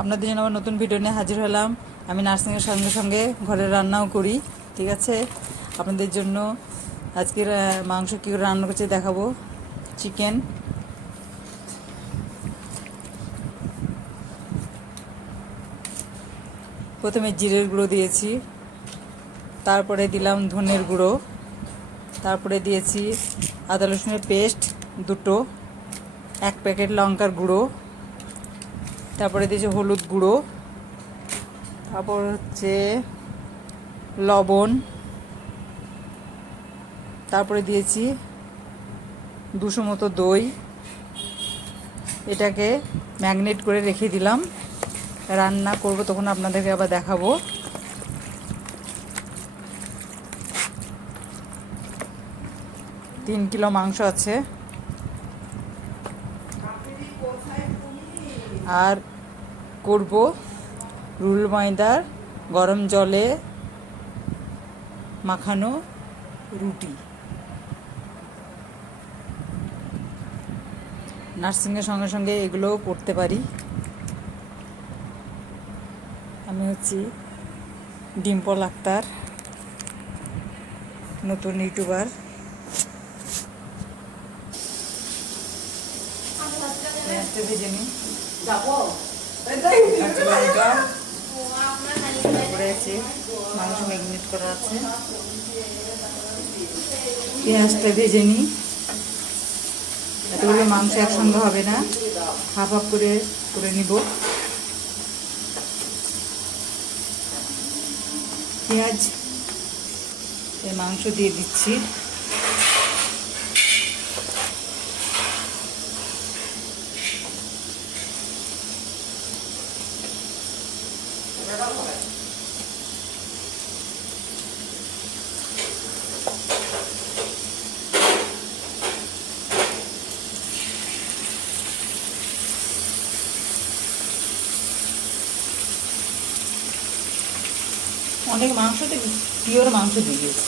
আপনাদের জন্য আবার নতুন ভিডিও নিয়ে হাজির হলাম। আমি নার্সিংয়ের সঙ্গে সঙ্গে ঘরের রান্নাও করি, ঠিক আছে। আপনাদের জন্য আজকের মাংস কী করে রান্না করছি দেখাবো। চিকেন, প্রথমে জিরের গুঁড়ো দিয়েছি, তারপরে দিলাম ধনের গুঁড়ো, তারপরে দিয়েছি আদা রসুনের পেস্ট দুটো, 1 প্যাকেট লঙ্কার গুঁড়ো, তারপরে দিয়েছি হলুদ গুঁড়ো, তারপর হচ্ছে লবণ, তারপরে দিয়েছি 200 মতো দই। এটাকে ম্যাগনেট করে রেখে দিলাম, রান্না করব তখন আপনাদেরকে আবার দেখাবো। তিন কিলো মাংস আছে। আর করব রুল ময়দার গরম জলে মাখানো রুটি। নার্সিংয়ের সঙ্গে সঙ্গে এগুলোও করতে পারি। আমি হচ্ছি ডিম্পল আক্তার, নতুন ইউটিউবার। ভেজে নিই, তারপরে আছে মাংস ম্যাগনেট করা আছে, পেঁয়াজটা ভেজে নিই। এতগুলো মাংস একসঙ্গে হবে না, হাফ হাফ করে করে নিব। পেঁয়াজ এই মাংস দিয়ে দিচ্ছি। অনেক মাংসতে পিওর মাংস দিয়ে দিয়েছি।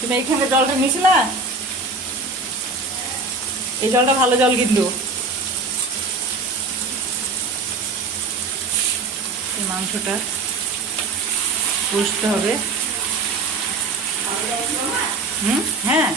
তুমি এইখানে জলটা নিয়েছিলা, এই জলটা ভালো জল কিন্তু। এই মাংসটা কষতে হবে। হ্যাঁ,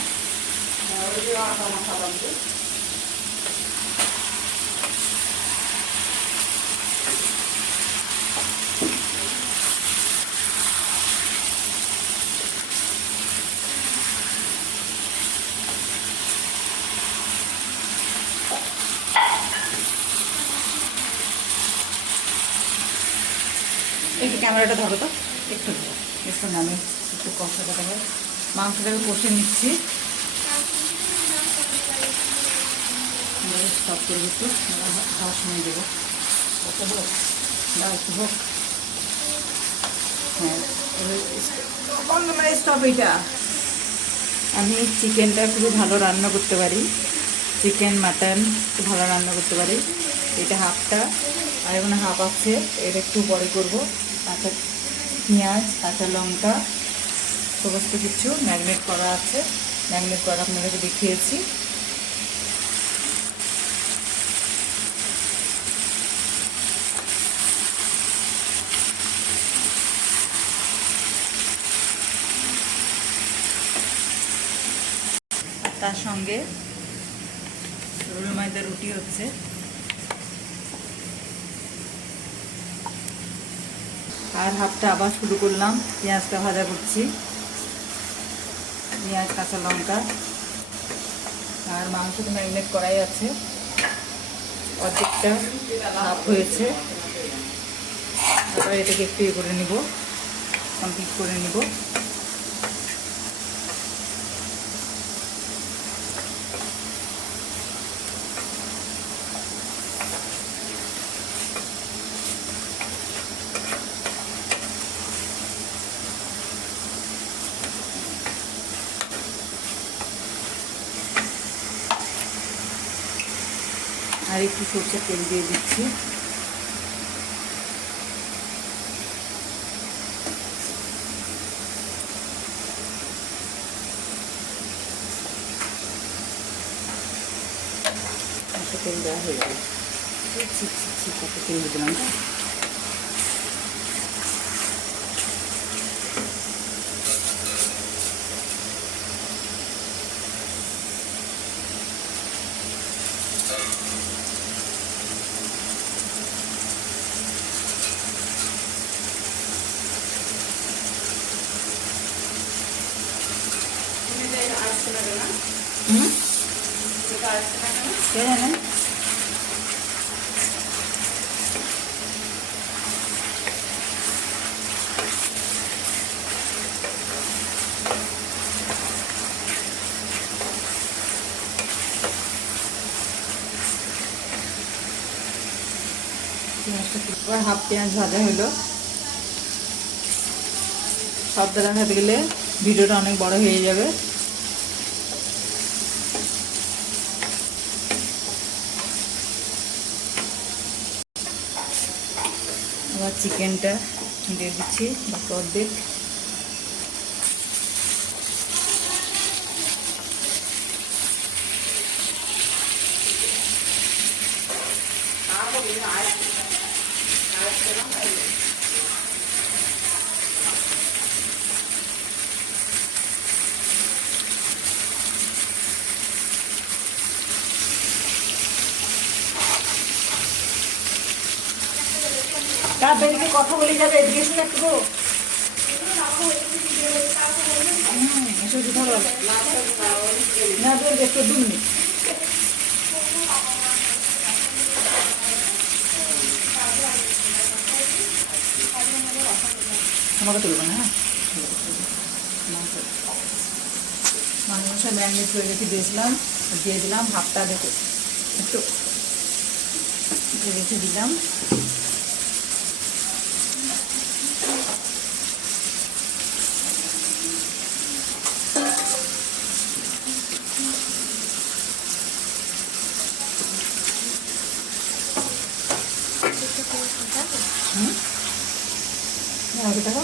একটু ক্যামেরাটা ধরো তো, একটু একটু নামে একটু কষাটা দেখায়। মাংসটাকে কষে নিচ্ছি। স্টপ করে একটু হাওয়া সময় দেবো। কত হোক না একটু হোক। হ্যাঁ, স্টপ। এইটা আমি চিকেনটা খুবই ভালো রান্না করতে পারি, চিকেন মাটন খুব ভালো রান্না করতে পারি। এটা হাফটা, আর এখানে হাফ আছে, এটা একটু পরে করবো। কাঁচা পেঁয়াজ, কাঁচা লঙ্কা সমস্ত কিছু ম্যারিনেট করা আছে, ম্যারিনেট করা আপনাদেরকে দেখিয়েছি। তার সঙ্গে রুল ময়দা রুটি হচ্ছে। আর হাফটা আবার শুরু করলাম, পেঁয়াজটা ভাজা করছি, পেঁয়াজ কাঁচা লঙ্কা। আর মাংসটা ম্যারিনেট করাই আছে, অর্ধেকটা হাফ হয়েছে। তারপরে এটাকে একটু করে নিব, কমপ্লিট করে নিব। আর একটু সরষের তেল দিয়ে দিচ্ছি। তেল দেওয়া হয়ে যাবে। কত তেল দিলাম না। কে জানে পেঁয়াজটা হাফ পেঁয়াজ ভাজা হলো। সব দেখাতে গেলে ভিডিওটা অনেক বড় হয়ে যাবে। আবার চিকেনটা দিয়ে দিচ্ছি বাকি অর্ধেক। তার বেরিয়ে কথা বলে যাবে, এদিকে এসে একটু না বেরবে একটু 2 মিনিট। আমাকে তুলবো না। হ্যাঁ, মাংস ম্যারিনেট করে রেখে দিয়েছিলাম, দিয়ে দিলাম হাফটা দেখে একটু রেখে দিলাম। দেখো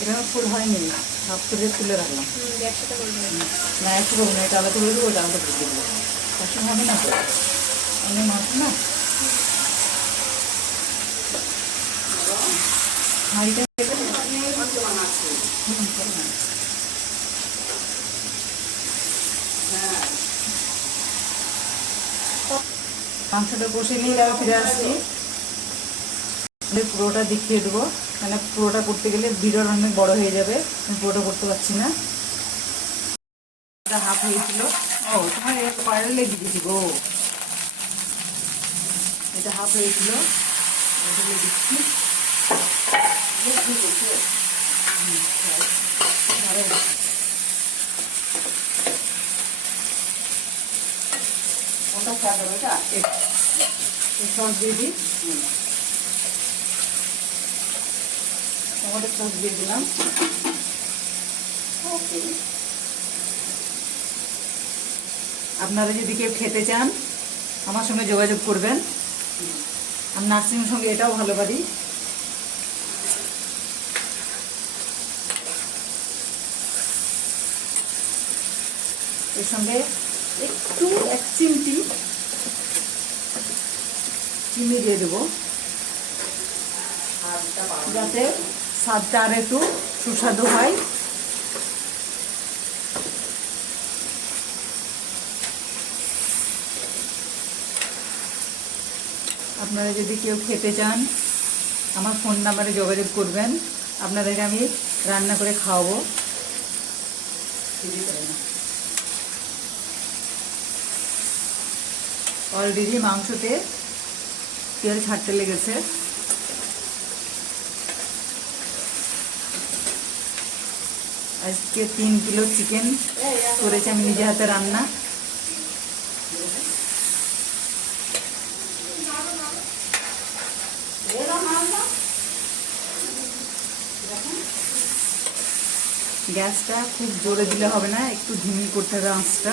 এটা ফুল হয়নি, হাফ করে তুলে রাখলাম। না একটু করবো না, এটা আলাদা করে দেবো, ওটা আলাদা করে দেবো। কষ্ট হবে না তো, অনেক মাছ না। হাঁড়িটা মাংসটা কষে নিয়ে আবার ফিরে আসছি। পুরোটা দেখিয়ে দেবো, মানে পুরোটা করতে গেলে ভিডিওটা অনেক বড় হয়ে যাবে, আমি পুরোটা করতে পারছি না। এটা হাফ হয়েছিল। ও তোমার কয়লা লেগে দিয়েছি গো, এটা হাফ হয়েছিল, এটা দিচ্ছি। সস দিয়ে দিই, টমেটো সস দিয়ে দিলাম। আপনারা যদি কেউ খেতে চান আমার সঙ্গে যোগাযোগ করবেন। আমি নার্সিংয়ের সঙ্গে এটাও ভালো পারি। এর সঙ্গে একটু 1 চিমটি চিনি দিয়ে দেবো, যাতে স্বাদটা আর একটু সুস্বাদু হয়। আপনারা যদি কেউ খেতে চান আমার ফোন নাম্বারে যোগাযোগ করবেন, আপনাদেরকে আমি রান্না করে খাওয়াবো। অলরেডি মাংসতে তেল ছাড়তে লেগেছে। আজকে 3 কিলো চিকেন করেছি আমি নিজে হাতে রান্না। গ্যাসটা খুব জোরে দিলে হবে না, একটু ধিমি করতে হবে আঁচটা।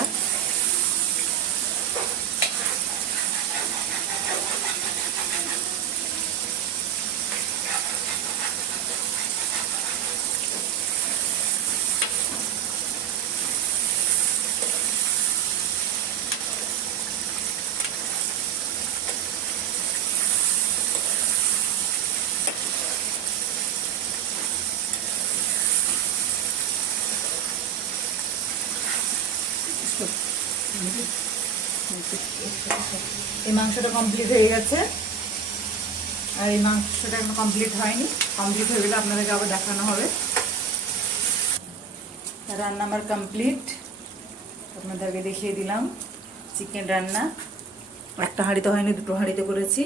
এই মাংসটা কমপ্লিট হয়ে গেছে, আর এই মাংসটা এখন কমপ্লিট হয়নি। কমপ্লিট হয়ে গেলে আপনাদেরকে আবার দেখানো হবে। রান্না আমার কমপ্লিট, আপনাদেরকে দেখিয়ে দিলাম চিকেন রান্না। একটা হাঁড়িতে হয়নি, দুটো হাঁড়িতে করেছি।